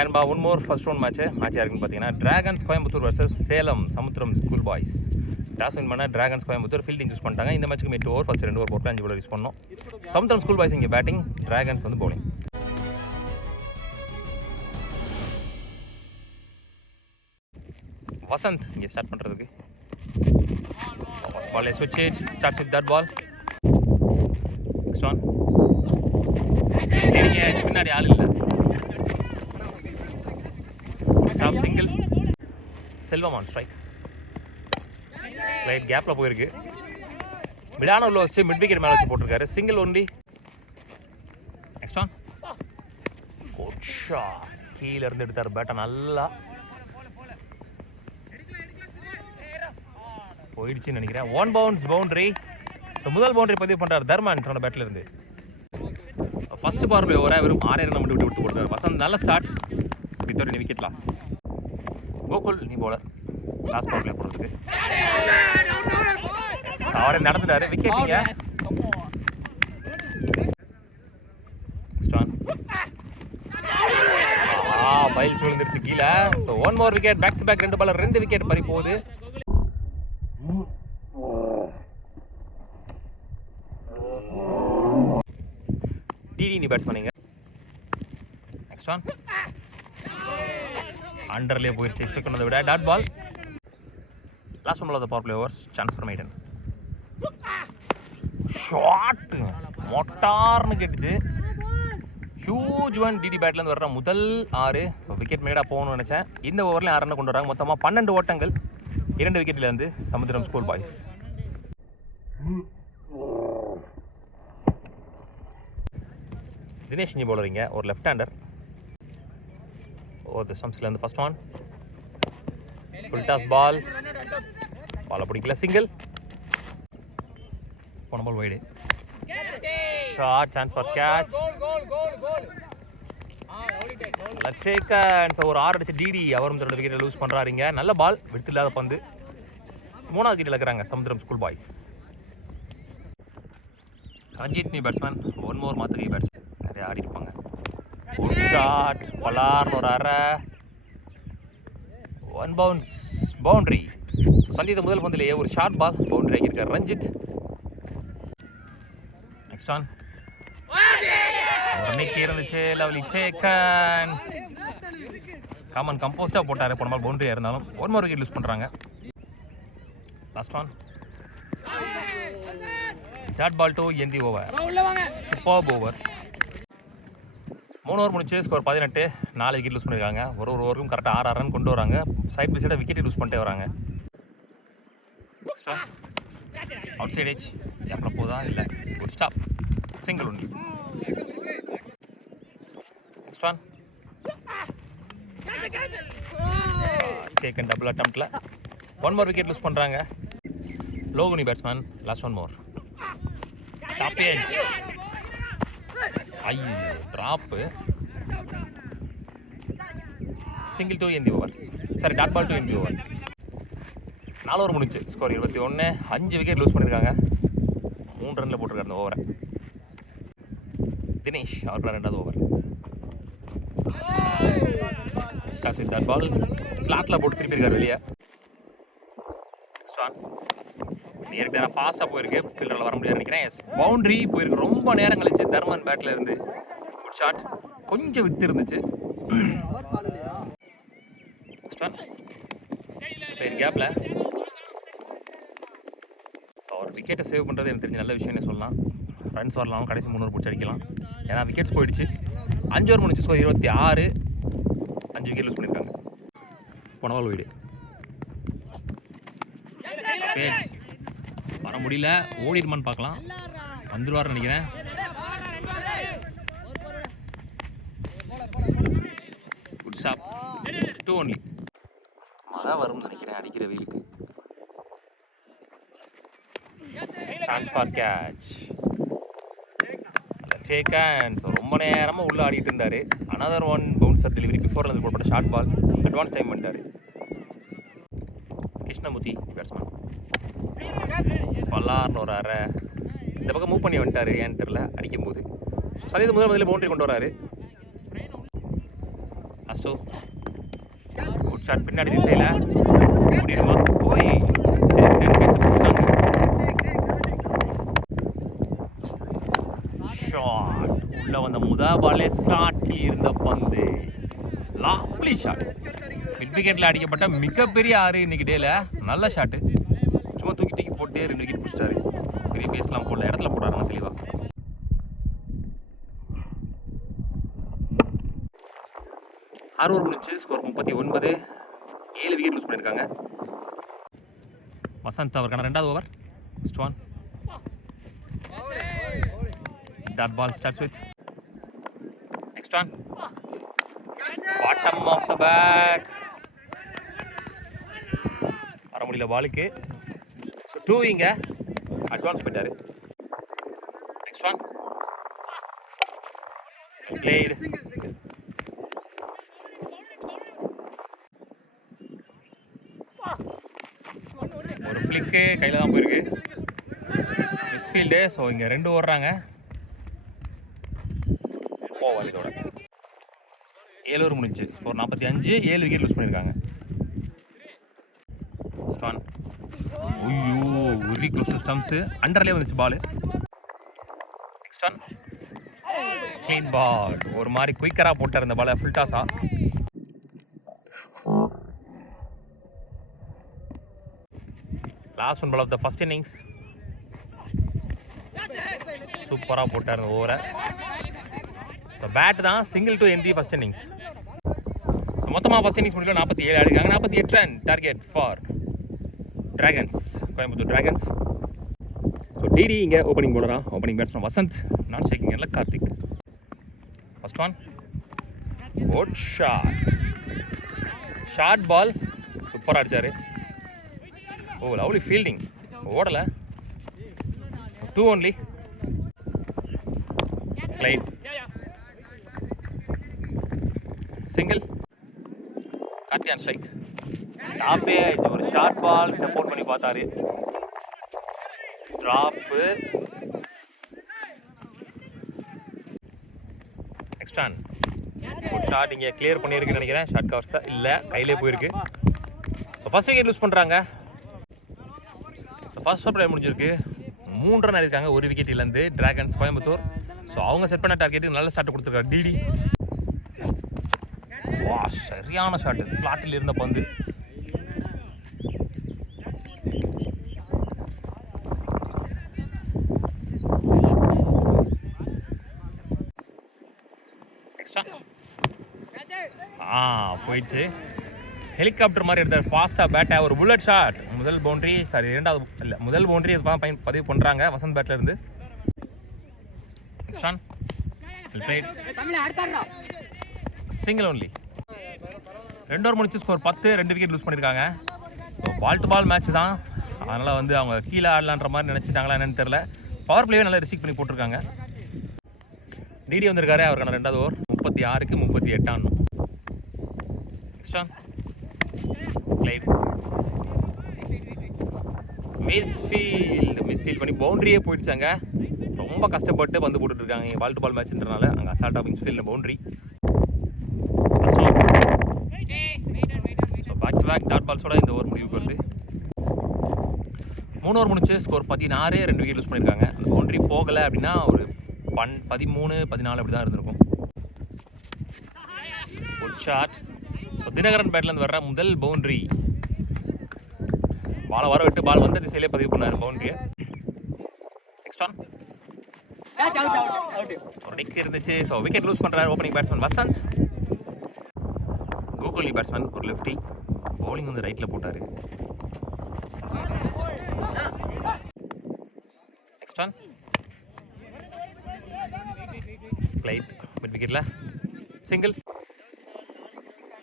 And one more first round match யாருக்குன்னு பார்த்தீங்கன்னா dragons Coimbatore versus Salem சமுத்திரம் school boys. Toss win பண்ண dragons Coimbatore fielding use பண்ணிட்டாங்க. இந்த மேட்ச்சுக்கு 8 ஓவர் ஃபர்ஸ்ட் 2 ஓவர் போட்டு 5 bowler யூஸ் பண்ணோம். சமுத்திரம் ஸ்கூல் பாய்ஸ் இங்கே பேட்டிங், டிராகன்ஸ் வந்து பவுலிங். வசந்த் இங்கே ஸ்டார்ட் பண்ணுறதுக்கு ஃபர்ஸ்ட் பால் ஸ்விட்ச் it starts with that ball. Next one பின்னாடி ஆள் இல்லை. Stop single. Selvam on strike. Right கேப்பில் போயிருக்கு. மிடான உள்ள வச்சு மிட் விக்கெட் மேலே வச்சு போட்டிருக்காரு. Single only. நெக்ஸ்ட் ஒன் கோட்ஷா கீழே இருந்து எடுத்தார் பேட்டை நல்லா போயிடுச்சுன்னு நினைக்கிறேன். 1 bounce பவுண்டரி. ஸோ முதல் பவுண்டரி பதிவு பண்ணுறார் தர்மன் தன்னோட பேட்டில் இருந்து. ஃபர்ஸ்ட் பவர் பிளே ஓவராக வெறும் 6 ரன் மட்டும் விட்டு கொடுத்தாரு. வசந்த் நல்ல start. Without any wicket loss. Gokul நீ பவுலர் லாஸ்ட் பவர் பிளே போடுறதுக்கு அவரே நடந்துட்டாரு. விக்கெட் நீங்கள் பைல்ஸ் விழுந்துருச்சு கீழே. So 1 more wicket. Back to back 2 ball 2 wicket பறி போகுது. டிடி நீ பேட்ஸ் பண்ணீங்க. நெக்ஸ்ட் ஒன் அண்டர்லேயே போயிடுச்சு. எக்ஸ்பெக்ட் பண்ணதை விட dot ball. Last one of the power play overs. Chance for maiden. Shot மொட்டார்னு கேட்டுச்சு. Huge one. டிடி பேட்லேருந்து வர்ற முதல் 6. ஸோ விக்கெட் மேடாக போகணும்னு நினச்சேன். இந்த ஓவரில் 6 ரன் கொண்டு வராங்க. மொத்தமாக 12 ஓட்டங்கள் 2 விக்கெட்லேருந்து சமுத்திரம் ஸ்கூல் பாய்ஸ். தினேஷ் நீ பவுலரிங்க, ஒரு லெஃப்ட் ஹேண்டர். ஓ தி சம்ஸ்லேருந்து first one full toss ball. பாலை பிடிக்கல. சிங்கிள். போன ball wide. Short chance for catch. ஒரு 6 அடிச்சு டிடி அவரும் தன்னோட விக்கெட்டை லூஸ் பண்ணுறாருங்க. நல்ல பால், விடுத்து இல்லாத பந்து. 3வது விக்கெட்டில் இருக்கிறாங்க Samuthiram school boys. Ranjith new batsman. 1 more மாத்திரை பேட்ஸ்மேன் நிறைய ஆடி இருப்பாங்க. ஒரு ஷாட் பலார்னு ஒரு அரை. 1 bounce பவுண்டரி. ஸோ சந்தித்த முதல் பந்திலேயே ஒரு ஷார்ட் பால் பவுண்டரி ஆகியிருக்கார் ரஞ்சித். நெக்ஸ்ட் ஒன் இன்னைக்கு இருந்துச்சு. லவ்லி சேக்கன் காமன் கம்போஸ்டாக போட்டார். போன பால் பவுண்டரியாக இருந்தாலும் 1 more விக்கெட் லூஸ் பண்ணுறாங்க. Last one dot ball to end the over. Super over. 3 over முடிச்சு ஸ்கோர் 18. 4 விக்கெட் லூஸ் பண்ணியிருக்காங்க. ஒரு ஓவருக்கும் கரெக்டாக 6 ரன் கொண்டு வராங்க. சைட் பை சைடாக விக்கெட் லூஸ் பண்ணிட்டே வராங்க. அவுட் சைட் ஏஜ் எப்போ போதா இல்லை. Good stop. Single only. Next one taken double அட்டம்ப்ட்ல 1 more விக்கெட் லூஸ் பண்ணுறாங்க. லோகுனி batsman. Last 1 more. Top edge. ஐயோ drop. Single to end the over. Sorry dot ball to end the over. 4 over முடிச்சு score 21. 5 wicket lose பண்ணியிருக்காங்க. 3 ரனில் போட்டிருக்காரு அந்த ஓவரை. தினேஷ் அவர்கள் 2வது over. Starts with that ball. ஸ்லாட்டில் போட்டு திருப்பியிருக்காரு வெளியே. நெக்ஸ்ட் ஒன் நேரடியாக ஃபாஸ்ட்டாக போயிருக்கு. ஃபீல்டரில் வர முடியாது நினைக்கிறேன். எஸ் பவுண்டரி போயிருக்கு. ரொம்ப நேரம் கழிச்சு தர்மன் பேட்டில் இருந்து குட் ஷாட். கொஞ்சம் விட்டு இருந்துச்சு. கேப்பில் ஸோ ஒரு விக்கெட்டை சேவ் பண்ணுறது எனக்கு தெரிஞ்ச நல்ல விஷயம்னு சொல்லலாம். ரன்ஸ் வரலாம், கடைசி 3 ஓவர் பிடிச்சி அடிக்கலாம். ஏன்னா விக்கெட்ஸ் போயிடுச்சு. 5 ஓவர் முடிச்சு. ஸோ 26. 5 விக்கெட் லூஸ் பண்ணியிருக்காங்க. போன பால் வீடு பேஜ் வர முடியல. ஓடிடுமான்னு பார்க்கலாம். வந்துடுவார்னு நினைக்கிறேன். Good stop. 2 only. மழை வரும்னு நினைக்கிறேன் அடிக்கிற வெயிலுக்கு. Chance for catch. Taken. So ரொம்ப நேரமாக உள்ளே ஆடிட்டு இருந்தார். Another 1 bouncer delivery. பிஃபோர்லேருந்து போடப்பட்ட ஷார்ட் பால். அட்வான்ஸ் டைம் பண்ணிட்டார். கிருஷ்ணமூர்த்தி பேட்ஸ்மேன். பல்லார்னு ஒரு அரை. இந்த பக்கம் மூவ் பண்ணி வந்துட்டார். ஏன்னு தெரில அடிக்கும் போது. ஸோ சதீத் முதல் பவுண்டரி கொண்டு வராரு. அஸ்டோ குட் ஷாட் பின்னாடி திசையில் முடியுமா ஓய் ஷாட் உள்ள வந்த பாலே ஸ்லாட்டில் இருந்த பந்து லாப்லி ஷாட் மிட் விக்கெட்டில் அடிக்கப்பட்ட மிகப்பெரிய 6 இன்னைக்கு டேல நல்ல ஷாட்டு சும்மா தூக்கி போட்டு 2 விக்கெட் பிடிச்சிட்டாரு பெரிய பேசலாம் போடல இடத்துல போடாருங்க தெளிவா 6 ஓவர் முடிச்சு ஸ்கோர் 39 7 விக்கெட் லூஸ் பண்ணியிருக்காங்க வசந்த் அவருக்கான 2வது over first one that ball starts with next one bottom of the bat வர முடியல பாலுக்கு ஸோ 2 இங்க அட்வான்ஸ் போயிட்டாரு நெக்ஸ்ட் ஒன் played ஒரு ஃபிளிக்கு கையில் தான் போயிருக்கு மிஸ்ஃபீல்டு ஸோ இங்கே 2 ஓடுறாங்க ஓவர் இதோட 7 ஓவர் முடிஞ்சு ஸ்கோர் 45 7 விக்கெட் லூஸ் பண்ணியிருக்காங்க ஸ்டான் ஐயோ வெரி க்ளோஸ் டு ஸ்டம்ப்ஸு அண்டர்லேயே வந்துச்சு ball next one clean ball ஒரு மாதிரி குயிக்கராக போட்டார் இந்த பாலை ஃபுல் டாஸா last one ball of the first innings சூப்பராக போட்டார் இந்த ஓவரை ஸோ பேட் தான் single to end the first innings மொத்தமாக ஃபர்ஸ்ட் இன்னிங்ஸ் முடியல 47 ஆடிருக்காங்க 48 run target for Dragons Coimbatore Dragons so DD இங்கே ஓப்பனிங் போலரா opening batsman Vasanth non striking இல்லை Karthik first one good short ball சூப்பராக அடித்தார் ஓ லவ்லி ஃபீல்டிங் ஓடலை 2 only played சிங்கிள் கார்த்தியான் ஸ்ட்ரைக் டாப்பே ஆயிடுச்சு ஒரு ஷார்ட் பால் சப்போர்ட் பண்ணி பார்த்தாரு ட்ராப்பு நெக்ஸ்ட் ஆன் ஒரு ஷாட் இங்கே கிளியர் பண்ணியிருக்குன்னு நினைக்கிறேன் ஷார்ட் கவர்ஸா இல்லை கையிலே போயிருக்கு ஸோ ஃபர்ஸ்ட் விக்கெட் லூஸ் பண்ணுறாங்க ஸோ ஃபர்ஸ்ட் ஓவர் பிளே முடிஞ்சிருக்கு 3 ரன் இருக்காங்க ஒரு விக்கெட் இழந்து டிராகன்ஸ் கோயம்புத்தூர் ஸோ அவங்க செட் பண்ண டார்கெட்டுக்கு நல்ல ஸ்டார்ட் கொடுத்துருக்காரு டிடி வா சரியான ஷாட்டு ஸ்லாட்டில் இருந்த பந்து எக்ஸ்ட்ரா போயிடுச்சு ஹெலிகாப்டர் மாதிரி எடுத்தார் ஃபாஸ்ட்டாக பேட்டை ஒரு புல்லட் ஷாட் முதல் பவுண்ட்ரி சாரி 2வது இல்லை முதல் பவுண்ட்ரி இதுதான் பதிவு பண்ணுறாங்க வசந்த் பேட்டில் இருந்து next one single only 2 over முடிச்சு ஸ்கோர் 10 2 விக்கெட் லூஸ் பண்ணியிருக்காங்க பால் டு பால் மேட்ச் தான் அதனால் வந்து அவங்க கீழே ஆடலான்ற மாதிரி நினச்சிட்டாங்களா என்னன்னு தெரில பவர் பிளேயே நல்லா ரிஸ்க் பண்ணி போட்டிருக்காங்க டிடி வந்திருக்காரு அவருக்கான 2வது ஓவர் 36க்கு 38 ஆடணும் நெக்ஸ்ட் ஒன் பிளேட் மிஸ்ஃபீல்ட் பண்ணி பவுண்டரியே போயிடுச்சாங்க ரொம்ப கஷ்டப்பட்டு வந்து போட்டுட்ருக்காங்க இங்கே பால் டு பால் மேட்ச்ன்றனால அங்கே அசால்ட் of misfield boundary so back to back dot பால்ஸோட இந்த ஓவர் முடிவுக்கு வருது 3 ஓவர் முடிச்சு ஸ்கோர் 16 2 விக்கெட் லூஸ் பண்ணியிருக்காங்க அந்த பவுண்டரி போகலை அப்படின்னா ஒரு 13 14 அப்படி தான் இருந்திருக்கும் ஒரு ஷாட் ஸோ தினகரன் பேட்லேருந்து வர்ற முதல் பவுண்டரி பாலை வர விட்டு பால் வந்த திசையிலே பதிவு பண்ணார் பவுண்டரியை நெக்ஸ்ட் ஒன் ஒரு டிக் இருந்துச்சு ஸோ விக்கெட் லூஸ் பண்ணுறாரு ஓப்பனிங் பேட்ஸ்மேன் வசந்த் கோகுலி பேட்ஸ்மேன் ஒரு லெஃப்டி பவுலிங் வந்து ரைட்டில் போட்டார் நெக்ஸ்ட் ஒன் பிளைட் மிட் விக்கெட்டில் சிங்கிள்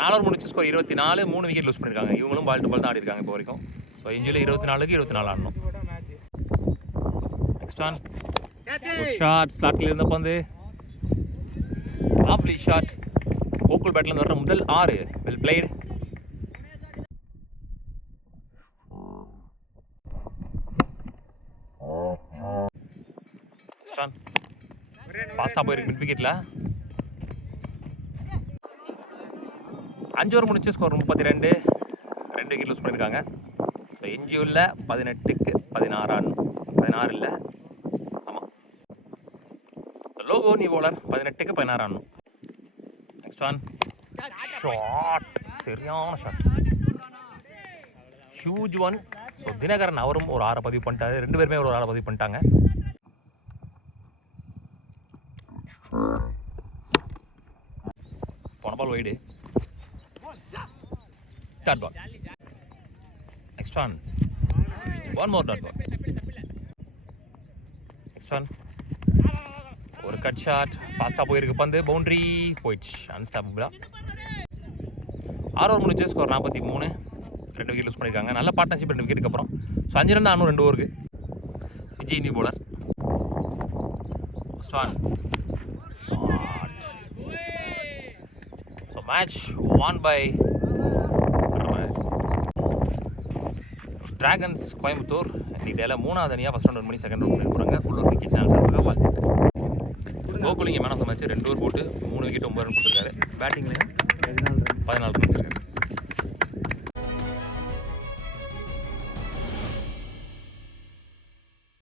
4 ஓவர் முடிச்சு ஸ்கோர் 24 3 விக்கெட் லூஸ் பண்ணியிருக்காங்க இவங்களும் பால் டு பால் தான் ஆடி இருக்காங்க இப்போ வரைக்கும் ஸோ இன்ஜுரியில் 24க்கு 24 ஆடணும் நெக்ஸ்ட் ஒன் குட் ஷாட் ஸ்லாட்டில் இருந்த பந்து லாப்லி ஷாட் கோகுல் பேட்லேருந்து வர்ற முதல் 6 வெல் பிளேடு ஃபாஸ்ட்டாக போயிருக்கு மிட் விக்கெட்டில் 5 ஓவர் முடிச்சு ஸ்கோர் 32, 2 விக்கெட் லூஸ் பண்ணியிருக்காங்க. ஸோ எஞ்சியுள்ள 18க்கு 16 ரன், 16 இல்லை, ஆமாம். லோகோ நீ போலர் 18க்கு 16 ரன். நெக்ஸ்ட் ஒன் ஷாட், சரியான shot, huge one. So Dinakaran அவரும் ஒரு 6 பதிவு பண்ணிட்டாரு, 2 பேருமே ஒரு 6 பதிவு பண்ணிட்டாங்க. போன ball wide, dot ball. Next one one more dot ball. Next one ஒரு கட் ஷாட், ஃபாஸ்ட்டாக போயிருக்கு பந்து, பவுண்ட்ரி போயிடுச்சு, அன்ஸ்டாப்பபிளா. 6 ஓவர் முடிஞ்சு ஸ்கோர் 43, 2 விக்கெட் லூஸ் பண்ணியிருக்காங்க. நல்ல பார்ட்னர்ஷிப் 2 விக்கெட்டுக்கு அப்புறம். ஸோ 5 ரன் தான் 2 ஓவருக்கு. Vijay new bowler. First one so match won by Dragons Coimbatore. டீட்டெயிலாக 3வது அணியாக ஃபஸ்ட் ரவுண்ட் 1 பண்ணி செகண்ட் ரவுண்ட் பண்ணி போகிறாங்க. உள்ளூர் கிரிக்கெட் சேனல் சார்பாக வாழ்த்துக்கள். கோகுலிங்க man of the match 2 over போட்டு 3 விக்கெட் 9 ரன் கொடுத்துருக்காரு. பேட்டிங்லேயும் 14 ரன் வச்சிருக்காரு.